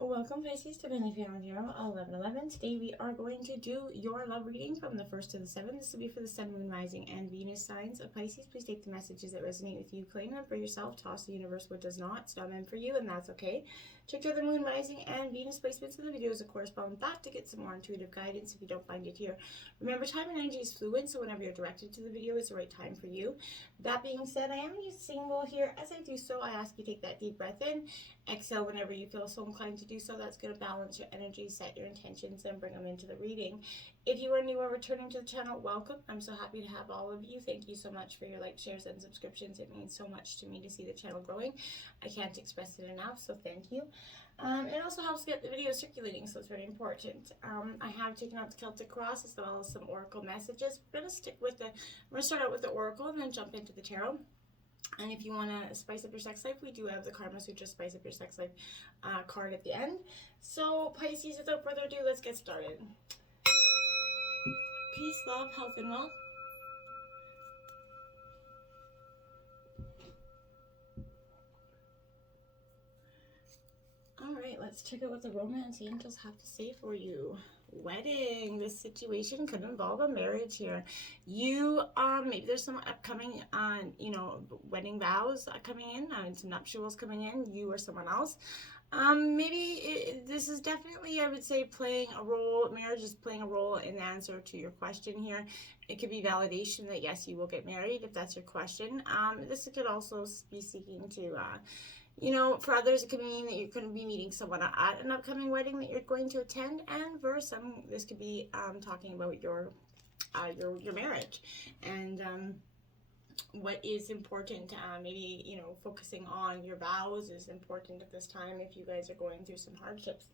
Welcome Pisces to Benefion 1111. Today we are going to do your love reading from the 1st to the 7th. This will be for the Sun, Moon, Rising, and Venus signs of Pisces. Please take the messages that resonate with you, claim them for yourself, toss the universe what does not. It's not meant for you, and that's okay. Check out the Moon, Rising, and Venus placements in the videos that correspond with that to get some more intuitive guidance if you don't find it here. Remember, time and energy is fluid, so whenever you're directed to the video, it's the right time for you. That being said, I am using a singing bowl here. As I do so, I ask you to take that deep breath in, exhale whenever you feel so inclined to do so. That's going to balance your energy, set your intentions, and bring them into the reading. If you are new or returning to the channel, welcome. I'm so happy to have all of you. Thank you so much for your likes, shares, and subscriptions. It means so much to me to see the channel growing. I can't express it enough, so thank you. It also helps get the video circulating, so it's very important. I have taken out the Celtic Cross as well as some oracle messages. We're going to start out with the oracle and then jump into the tarot. And if you want to spice up your sex life, we do have the Karma Sutra Spice Up Your Sex Life card at the end. So Pisces, without further ado, let's get started. Peace, love, health, and wealth. Alright, let's check out what the romance angels have to say for you. Wedding. This situation could involve a marriage here. You maybe there's some upcoming wedding vows coming in, some nuptials coming in, you or someone else. This is definitely, I would say, playing a role. Marriage is playing a role in the answer to your question here. It could be validation that yes, you will get married if that's your question. This could also be seeking to for others, it could mean that you're going to be meeting someone at an upcoming wedding that you're going to attend, and for some, this could be talking about your marriage and what is important. Maybe focusing on your vows is important at this time if you guys are going through some hardships.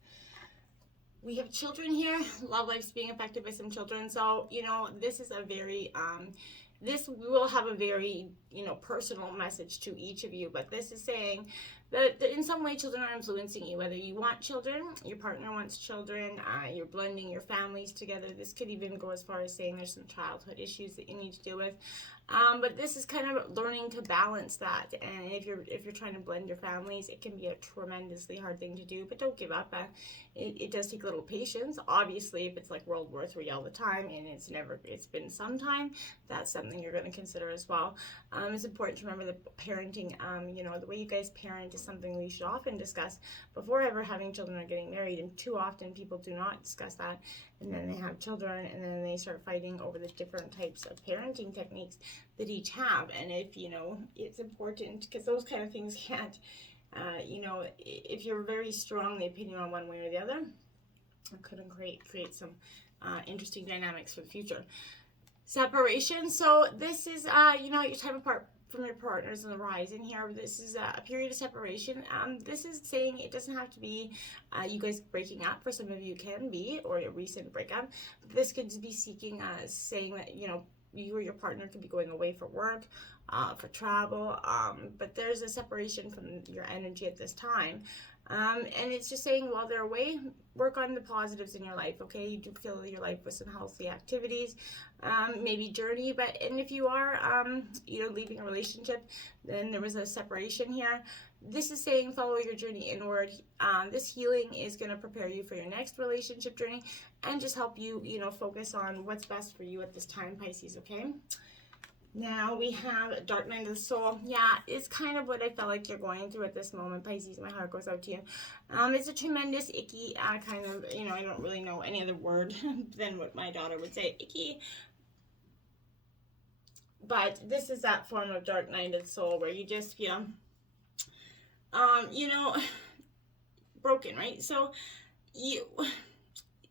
We have children here. Love life's being affected by some children, so this is a very this will have a very personal message to each of you, but this is saying that in some way children are influencing you, whether you want children, your partner wants children, you're blending your families together. This could even go as far as saying there's some childhood issues that you need to deal with, but this is kind of learning to balance that. And if you're trying to blend your families, it can be a tremendously hard thing to do, but don't give up. It does take a little patience. Obviously, if it's like World War III all the time and it's been some time, that's something you're going to consider as well. It's important to remember that parenting, the way you guys parent is something we should often discuss before ever having children or getting married. And too often people do not discuss that, and then they have children and then they start fighting over the different types of parenting techniques that each have. And if it's important, because those kind of things can't if you're very strongly opinion on one way or the other, it could create some interesting dynamics for the future. Separation. So this is your time apart from your partners in the horizon here. This is a period of separation. This is saying it doesn't have to be you guys breaking up. For some of you can be, or a recent breakup. This could be seeking saying that you or your partner could be going away for work, for travel, but there's a separation from your energy at this time. And it's just saying while they're away, work on the positives in your life, okay? You do fill your life with some healthy activities, maybe journey, and if you are, leaving a relationship, then there was a separation here. This is saying follow your journey inward. This healing is going to prepare you for your next relationship journey and just help you, focus on what's best for you at this time, Pisces, okay? Now we have Dark Night of the Soul. Yeah, it's kind of what I felt like you're going through at this moment, Pisces. My heart goes out to you. It's a tremendous icky kind of, I don't really know any other word than what my daughter would say, icky. But this is that form of Dark Night of the Soul where you just feel, broken, right? So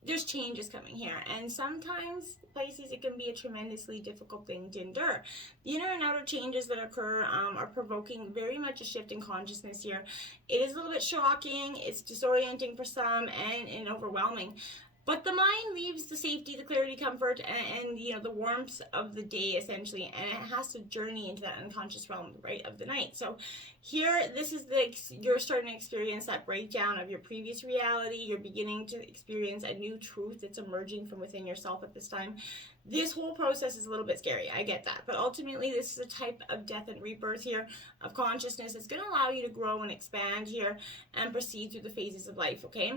there's changes coming here, and sometimes, Pisces, it can be a tremendously difficult thing to endure. The inner and outer changes that occur are provoking very much a shift in consciousness here. It is a little bit shocking, it's disorienting for some, and overwhelming. But the mind leaves the safety, the clarity, comfort, and you know, the warmth of the day, essentially, and it has to journey into that unconscious realm, right, of the night. So here, this is you're starting to experience that breakdown of your previous reality. You're beginning to experience a new truth that's emerging from within yourself at this time. This whole process is a little bit scary, I get that, but ultimately this is a type of death and rebirth here of consciousness. It's going to allow you to grow and expand here and proceed through the phases of life, okay?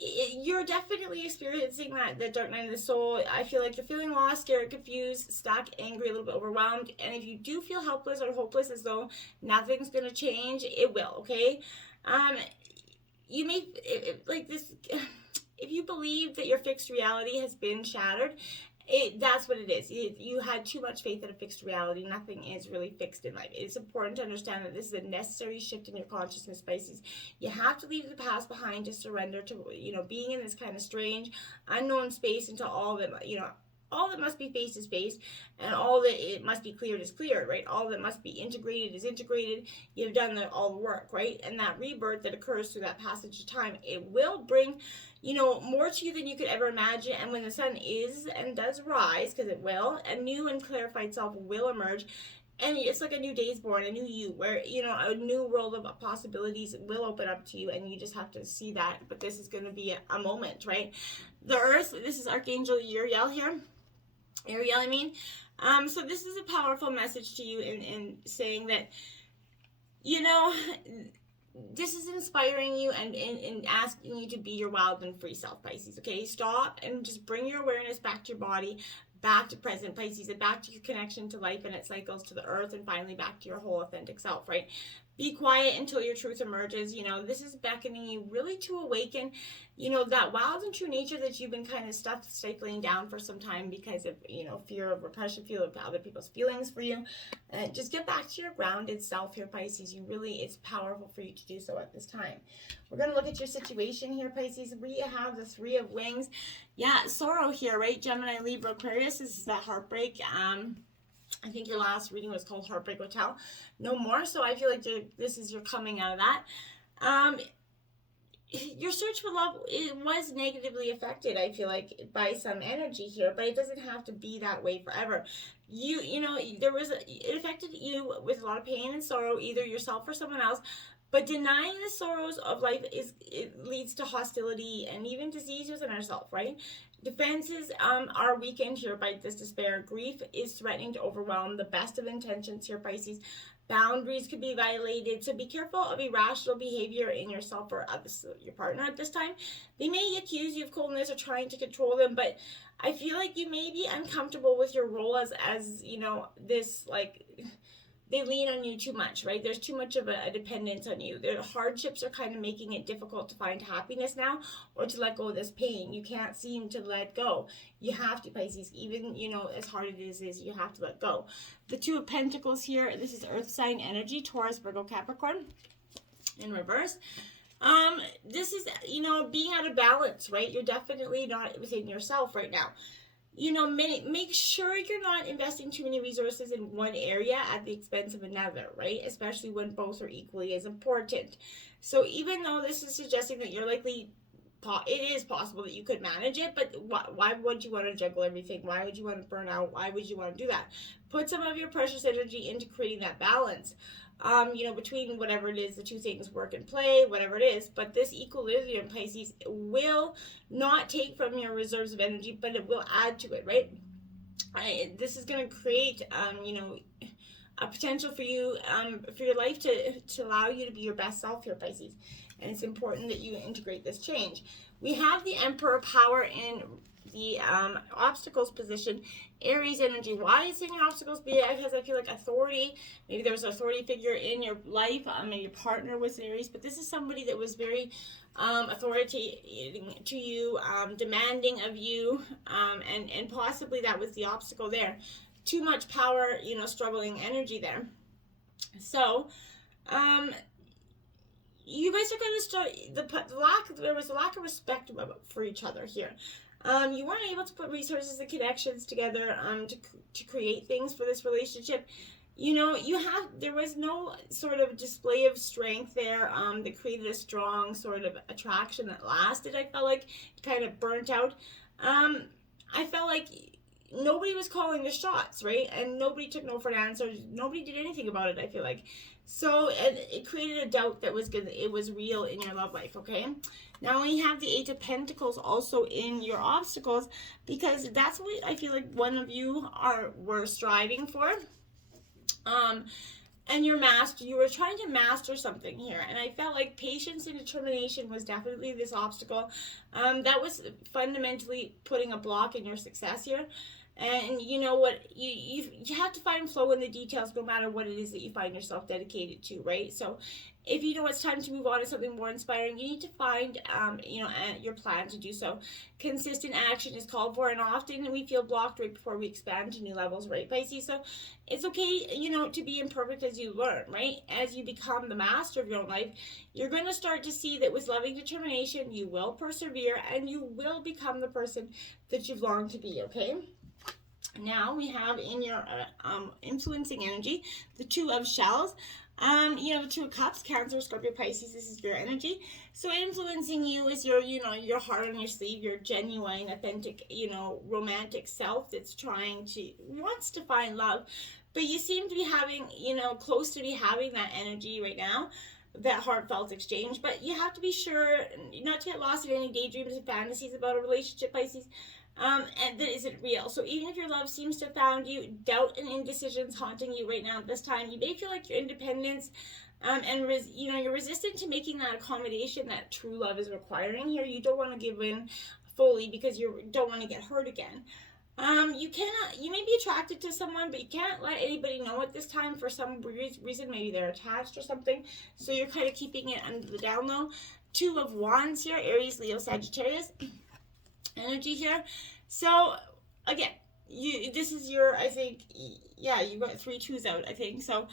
You're definitely experiencing that dark night of the soul. I feel like you're feeling lost, scared, confused, stuck, angry, a little bit overwhelmed. And if you do feel helpless or hopeless, as though nothing's going to change, it will, okay? You may, like this, if you believe that your fixed reality has been shattered, that's what it is. You had too much faith in a fixed reality. Nothing is really fixed in life. It's important to understand that this is a necessary shift in your consciousness, Pisces. You have to leave the past behind to surrender to, you know, being in this kind of strange, unknown space until all of it, you know, all that must be faced is faced, and all that it must be cleared is cleared, right? All that must be integrated is integrated. You've done all the work, right? And that rebirth that occurs through that passage of time, it will bring, you know, more to you than you could ever imagine. And when the sun is and does rise, because it will, a new and clarified self will emerge. And it's like a new day is born, a new you, where, you know, a new world of possibilities will open up to you, and you just have to see that. But this is going to be a moment, right? The earth, this is Archangel Uriel here. Ariel, I mean. So this is a powerful message to you in saying that, you know, this is inspiring you and asking you to be your wild and free self, Pisces, okay? Stop and just bring your awareness back to your body, back to present, Pisces, and back to your connection to life and its cycles, to the earth, and finally back to your whole authentic self, right? Be quiet until your truth emerges. You know, this is beckoning you really to awaken, you know, that wild and true nature that you've been kind of stifling down for some time because of, you know, fear of repression, fear of other people's feelings for you. Just get back to your grounded self here, Pisces. It's powerful for you to do so at this time. We're going to look at your situation here, Pisces. We have the Three of Wings. Yeah, sorrow here, right? Gemini, Libra, Aquarius. This is that heartbreak. I think your last reading was called Heartbreak Hotel. No more. So I feel like this is your coming out of that. Your search for love, it was negatively affected, I feel like, by some energy here, but it doesn't have to be that way forever. You know, it affected you with a lot of pain and sorrow, either yourself or someone else. But denying the sorrows of life it leads to hostility and even disease within ourselves, right? Defenses are weakened here by this despair. Grief is threatening to overwhelm the best of intentions here, Pisces. Boundaries could be violated, so be careful of irrational behavior in yourself or your partner at this time. They may accuse you of coldness or trying to control them, but I feel like you may be uncomfortable with your role as you know, this, like, they lean on you too much, right? There's too much of a dependence on you. The hardships are kind of making it difficult to find happiness now or to let go of this pain. You can't seem to let go. You have to, Pisces. Even, you know, as hard as it is, you have to let go. The Two of Pentacles here, this is earth sign energy, Taurus, Virgo, Capricorn in reverse. This is, you know, being out of balance, right? You're definitely not within yourself right now. You know, make sure you're not investing too many resources in one area at the expense of another, right? Especially when both are equally as important. So even though this is suggesting that you're likely, it is possible that you could manage it, but why would you want to juggle everything? Why would you want to burn out? Why would you want to do that? Put some of your precious energy into creating that balance. You know, between whatever it is, the two things, work and play, whatever it is. But this equilibrium, Pisces, will not take from your reserves of energy, but it will add to it, right? This is going to create, you know, a potential for you, for your life to allow you to be your best self here, Pisces. And it's important that you integrate this change. We have the Emperor power in the obstacles position, Aries energy. Why is it in obstacles? Because I feel like authority, maybe there was an authority figure in your life, maybe your partner was Aries, but this is somebody that was very authoritative to you, demanding of you, and possibly that was the obstacle there. Too much power, you know, struggling energy there. So, you guys are going to start, there was a lack of respect for each other here. You weren't able to put resources and connections together to create things for this relationship. you know, there was no sort of display of strength there that created a strong sort of attraction that lasted. I felt like it kind of burnt out. I felt like nobody was calling the shots, right? And nobody took no for an answer. Nobody did anything about it, I feel like. So it created a doubt that was good. It was real in your love life, okay? Now we have the Eight of Pentacles also in your obstacles, because that's what I feel like one of you were striving for. And you were trying to master something here, and I felt like patience and determination was definitely this obstacle that was fundamentally putting a block in your success here. And you know what, you have to find flow in the details no matter what it is that you find yourself dedicated to, right? So if you know it's time to move on to something more inspiring, you need to find your plan to do so. Consistent action is called for, and often we feel blocked right before we expand to new levels, right, Pisces? So it's okay, you know, to be imperfect as you learn, right? As you become the master of your own life, you're going to start to see that with loving determination, you will persevere and you will become the person that you've longed to be, okay? Now we have in your influencing energy the Two of Shells. The Two of Cups, Cancer, Scorpio, Pisces, this is your energy. So influencing you is your heart on your sleeve, your genuine, authentic, romantic self that's wants to find love. But you seem to be having, close to be having that energy right now, that heartfelt exchange. But you have to be sure not to get lost in any daydreams and fantasies about a relationship, Pisces. And that isn't real. So even if your love seems to have found you, doubt and indecisions haunting you right now at this time, you may feel like your independence you're resistant to making that accommodation that true love is requiring here. You don't want to give in fully because you don't want to get hurt again. You may be attracted to someone, but you can't let anybody know at this time for some reason. Maybe they're attached or something. So you're kind of keeping it under the down low. Two of Wands here, Aries, Leo, Sagittarius energy here. So again, this is your, I think, yeah, you got 3 2s out, I think. So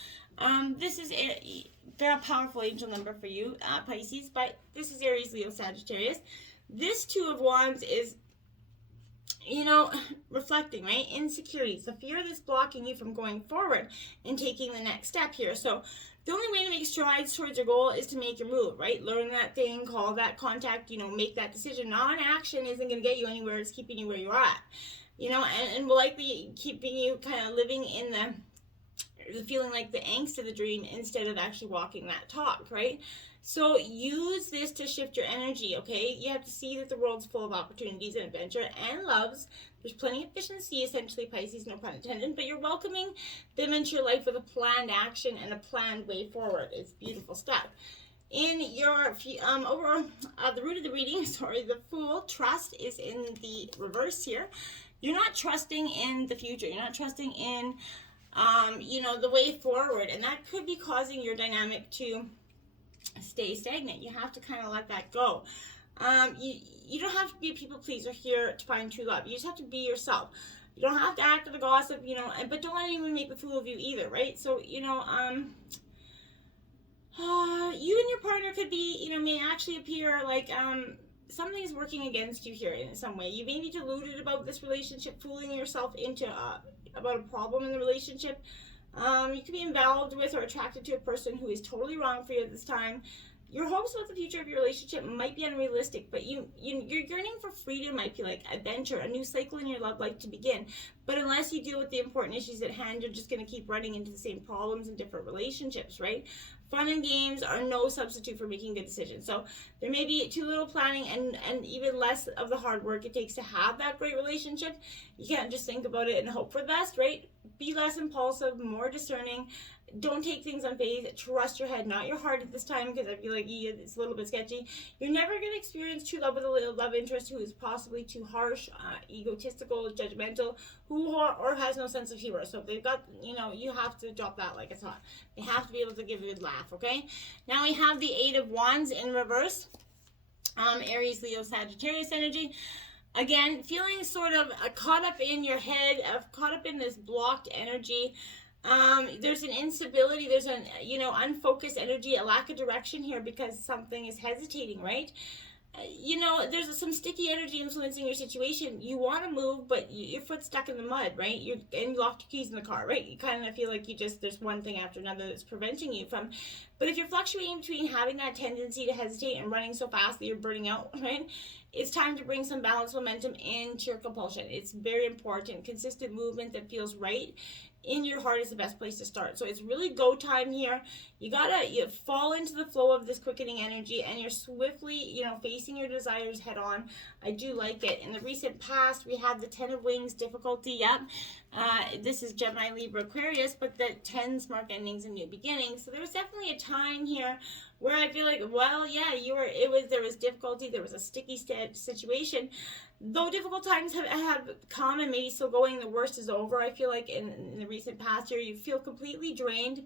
this is a very powerful angel number for you, Pisces, but this is Aries, Leo, Sagittarius. This Two of Wands is, reflecting, right? Insecurities, the fear that's blocking you from going forward and taking the next step here. So the only way to make strides towards your goal is to make your move, right? Learn that thing, call that contact, make that decision. Non-action isn't going to get you anywhere. It's keeping you where you are at, and will likely keeping you kind of living in the feeling like the angst of the dream instead of actually walking that talk, right? So use this to shift your energy, okay? You have to see that the world's full of opportunities and adventure and loves. There's plenty of fish in the sea, essentially, Pisces, no pun intended, but you're welcoming them into your life with a planned action and a planned way forward. It's beautiful stuff. In your, the root of the reading, the Fool, trust is in the reverse here. You're not trusting in the future. You're not trusting in, the way forward, and that could be causing your dynamic to stay stagnant. You have to kind of let that go. You don't have to be a people pleaser here to find true love. You just have to be yourself. You don't have to act with a gossip, but don't let anyone make a fool of you either, right? So, you and your partner could be, may actually appear like something's working against you here in some way. You may be deluded about this relationship, fooling yourself into about a problem in the relationship. You could be involved with or attracted to a person who is totally wrong for you at this time. Your hopes about the future of your relationship might be unrealistic, but your yearning for freedom might be like adventure, a new cycle in your love life to begin. But unless you deal with the important issues at hand, you're just going to keep running into the same problems in different relationships, right? Fun and games are no substitute for making good decisions. So there may be too little planning and even less of the hard work it takes to have that great relationship. You can't just think about it and hope for the best, right? Be less impulsive, more discerning. Don't take things on faith. Trust your head, not your heart at this time, because I feel like it's a little bit sketchy. You're never going to experience true love with a little love interest who is possibly too harsh, egotistical, judgmental, or has no sense of humor. So if they've got, you have to drop that like it's hot. They have to be able to give you a good laugh, okay? Now we have the Eight of Wands in reverse. Aries, Leo, Sagittarius energy. Again, feeling sort of caught up in your head, caught up in this blocked energy. There's an instability, there's an, unfocused energy, a lack of direction here because something is hesitating, right? you know, there's some sticky energy influencing your situation. You want to move, but your foot's stuck in the mud, right? And you locked your keys in the car, right? You kind of feel like there's one thing after another that's preventing you from. But if you're fluctuating between having that tendency to hesitate and running so fast that you're burning out, right? It's time to bring some balance momentum into your compulsion. It's very important. Consistent movement that feels right in your heart is the best place to start. So it's really go time here. You fall into the flow of this quickening energy, and you're swiftly, facing your desires head on. I do like it. In the recent past, we had the 10 of Wings difficulty. Yep. This is Gemini, Libra, Aquarius, but the 10s mark endings and new beginnings. So there was definitely a time here where I feel like, well, yeah, there was difficulty, there was a sticky situation. Though difficult times have come and maybe still going, the worst is over. I feel like in the recent past year, you feel completely drained.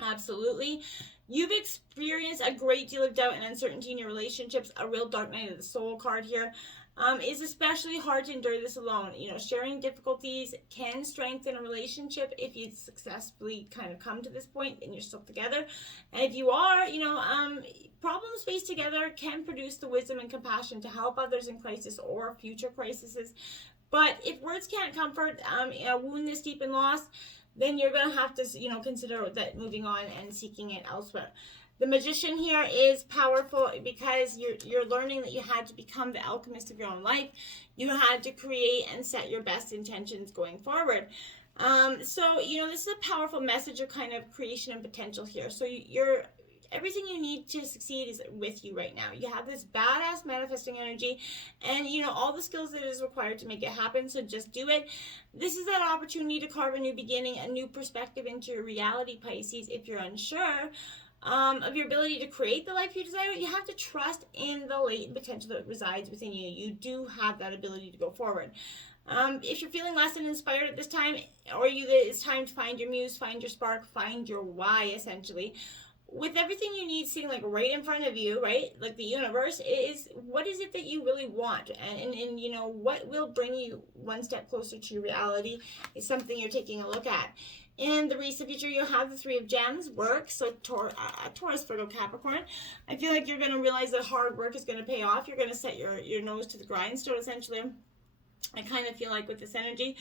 Absolutely. You've experienced a great deal of doubt and uncertainty in your relationships. A real dark night of the soul card here. It's especially hard to endure this alone. Sharing difficulties can strengthen a relationship if you successfully kind of come to this point and you're still together. And if you are, problems faced together can produce the wisdom and compassion to help others in crisis or future crises. But if words can't comfort a wound this deep and lost, then you're going to have to, consider that moving on and seeking it elsewhere. The Magician here is powerful because you're learning that you had to become the alchemist of your own life. You had to create and set your best intentions going forward. So, this is a powerful message of kind of creation and potential here. So everything you need to succeed is with you right now. You have this badass manifesting energy and, all the skills that is required to make it happen. So just do it. This is that opportunity to carve a new beginning, a new perspective into your reality, Pisces. If you're unsure of your ability to create the life you desire, you have to trust in the latent potential that resides within you. You do have that ability to go forward. If you're feeling less than inspired at this time, it's time to find your muse, find your spark, find your why, essentially. With everything you need sitting like right in front of you, right? Like the universe what is it that you really want? And what will bring you one step closer to your reality is something you're taking a look at. In the recent future, you'll have the 3 of Gems, work, so Taurus, Virgo, Capricorn. I feel like you're going to realize that hard work is going to pay off. You're going to set your nose to the grindstone, essentially. I kind of feel like with this energy.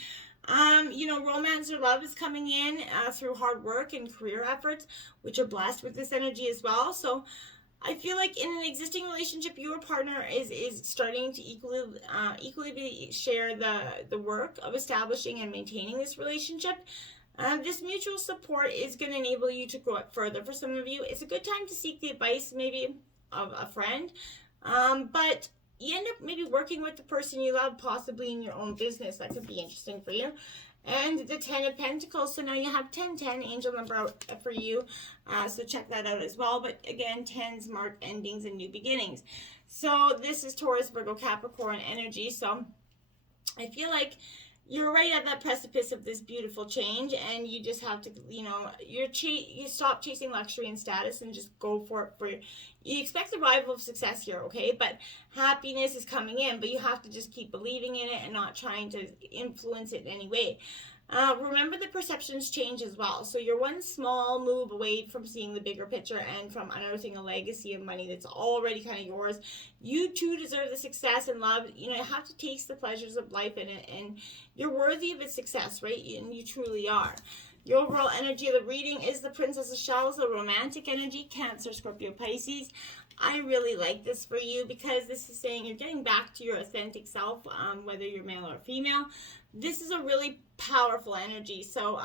Romance or love is coming in through hard work and career efforts, which are blessed with this energy as well. So I feel like in an existing relationship, your partner is starting to equally share the work of establishing and maintaining this relationship. This mutual support is going to enable you to grow up further. For some of you, it's a good time to seek the advice maybe of a friend, but you end up maybe working with the person you love, possibly in your own business. That could be interesting for you. And the 10 of Pentacles. So now you have 1010, angel number out for you. So check that out as well. But again, 10s mark endings and new beginnings. So this is Taurus, Virgo, Capricorn energy. So I feel like you're right at that precipice of this beautiful change, and you just have to, you stop chasing luxury and status and just go for it. You expect the arrival of success here, okay? But happiness is coming in, but you have to just keep believing in it and not trying to influence it in any way. Remember the perceptions change as well. So you're one small move away from seeing the bigger picture and from unearthing a legacy of money that's already kind of yours. You too deserve the success and love. You have to taste the pleasures of life in it, and you're worthy of its success, right? And you truly are. Your overall energy of the reading is the Princess of Shells, the romantic energy, Cancer, Scorpio, Pisces. I really like this for you because this is saying you're getting back to your authentic self, whether you're male or female. This is a really powerful energy. So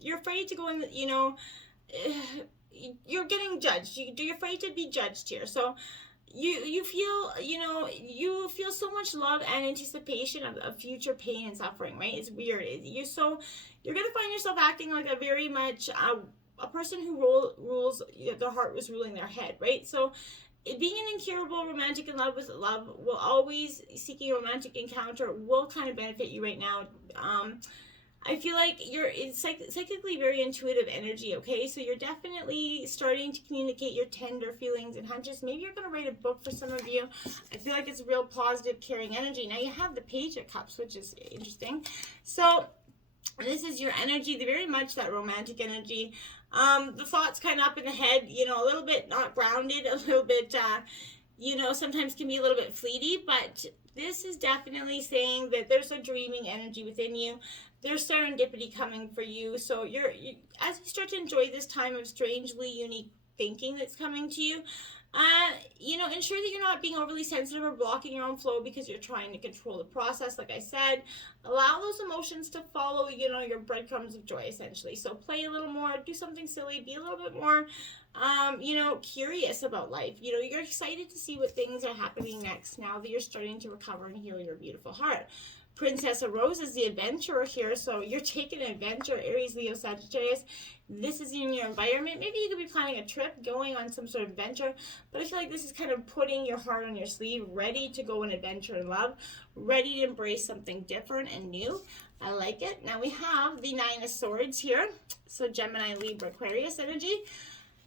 you're afraid to go in, you're getting judged. You're afraid to be judged here. So you feel so much love and anticipation of future pain and suffering, right? It's weird. You're going to find yourself acting like a very much a person who rules, their heart was ruling their head, right? So being an incurable romantic in love with love will always seeking a romantic encounter will kind of benefit you right now. I feel like you're psychically very intuitive energy, okay? So you're definitely starting to communicate your tender feelings and hunches. Maybe you're going to write a book for some of you. I feel like it's a real positive, caring energy. Now you have the Page of Cups, which is interesting. So this is your energy, very much that romantic energy. The thoughts kind of up in the head, a little bit not grounded, a little bit, you know, sometimes can be a little bit fleety, but this is definitely saying that there's a dreaming energy within you. There's serendipity coming for you. So as you start to enjoy this time of strangely unique thinking that's coming to you, you know, ensure that you're not being overly sensitive or blocking your own flow because you're trying to control the process. Like I said, allow those emotions to follow, you know, your breadcrumbs of joy, essentially. So play a little more, do something silly, be a little bit more, you know, curious about life. You know, you're excited to see what things are happening next now that you're starting to recover and heal your beautiful heart. Princess of Rose is the adventurer here, so you're taking an adventure, Aries, Leo, Sagittarius. This is in your environment. Maybe you could be planning a trip, going on some sort of adventure, but I feel like this is kind of putting your heart on your sleeve, ready to go on adventure in love, ready to embrace something different and new. I like it. Now we have the Nine of Swords here, so Gemini, Libra, Aquarius energy.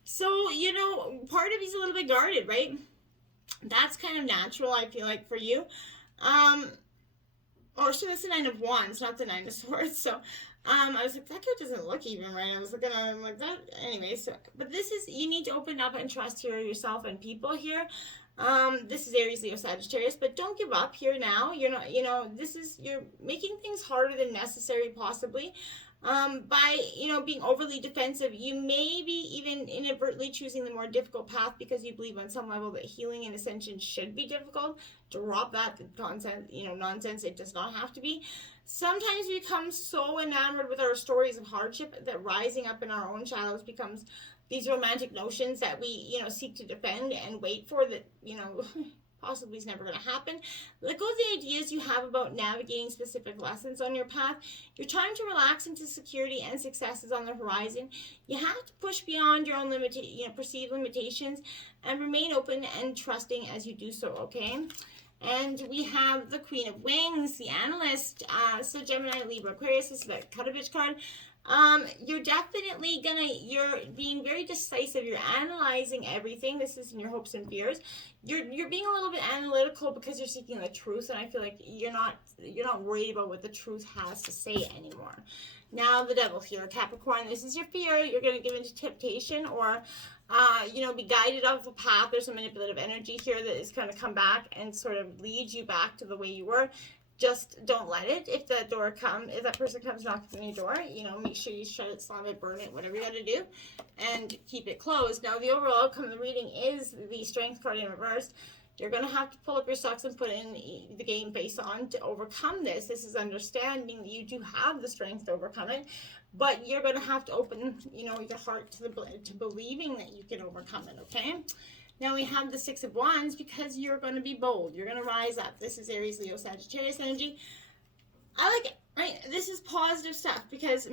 So, you know, part of you's a little bit guarded, right? That's kind of natural, I feel like, for you. So that's the Nine of Wands, not the Nine of Swords. So, I was like, that card doesn't look even right. I was looking at it, I'm like, that, anyway. So, but this is, you need to open up and trust here yourself and people here. This is Aries, Leo, Sagittarius, but don't give up here now. You're not, you know, you're making things harder than necessary, possibly. By, you know, being overly defensive. You may be even inadvertently choosing the more difficult path because you believe on some level that healing and ascension should be difficult. Drop that nonsense, you know, nonsense. It does not have to be. Sometimes we become so enamored with our stories of hardship that rising up in our own shadows becomes these romantic notions that we, you know, seek to defend and wait for, that, you know, possibly is never going to happen. Let go of the ideas you have about navigating specific lessons on your path. Your time to relax into security and success is on the horizon. You have to push beyond your own perceived limitations and remain open and trusting as you do so, okay? And we have the Queen of Wings, the Analyst. So Gemini, Libra, Aquarius, this is the Cut-A-Bitch card. You're definitely you're being very decisive. You're analyzing everything. This is in your hopes and fears. You're being a little bit analytical because you're seeking the truth, and I feel like you're not worried about what the truth has to say anymore. Now the Devil here, Capricorn, this is your fear. You're going to give into temptation or, you know, be guided off a path. There's some manipulative energy here that is going to come back and sort of lead you back to the way you were. Just don't let it. If that person comes knocking on your door, you know, make sure you shut it, slam it, burn it, whatever you got to do, and keep it closed. Now, the overall outcome of the reading is the Strength card in reverse. You're going to have to pull up your socks and put in the game face on to overcome this. This is understanding that you do have the strength to overcome it, but you're going to have to open, you know, your heart to believing that you can overcome it, okay? Now we have the Six of Wands because you're going to be bold. You're going to rise up. This is Aries, Leo, Sagittarius energy. I like it, right? This is positive stuff because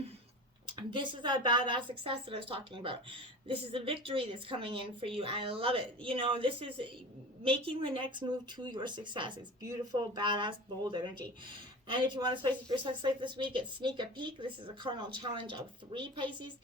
this is that badass success that I was talking about. This is a victory that's coming in for you. I love it. You know, this is making the next move to your success. It's beautiful, badass, bold energy. And if you want to spice up your sex life this week, it's Sneak a Peek. This is a cardinal challenge of 3 Pisces.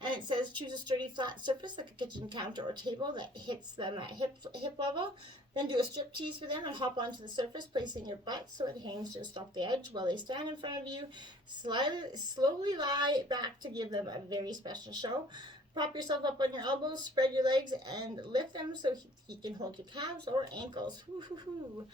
And it says choose a sturdy flat surface like a kitchen counter or table that hits them at hip level. Then do a strip tease for them and hop onto the surface, placing your butt so it hangs just off the edge while they stand in front of you. Slowly lie back to give them a very special show. Prop yourself up on your elbows, spread your legs, and lift them so he can hold your calves or ankles. Woo-hoo-hoo.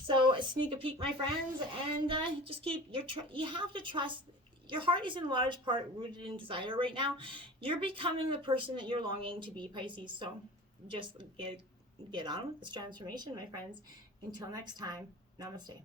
So sneak a peek, my friends, and just keep you have to trust. Your heart is in large part rooted in desire right now. You're becoming the person that you're longing to be, Pisces. So just get on with this transformation, my friends. Until next time, namaste.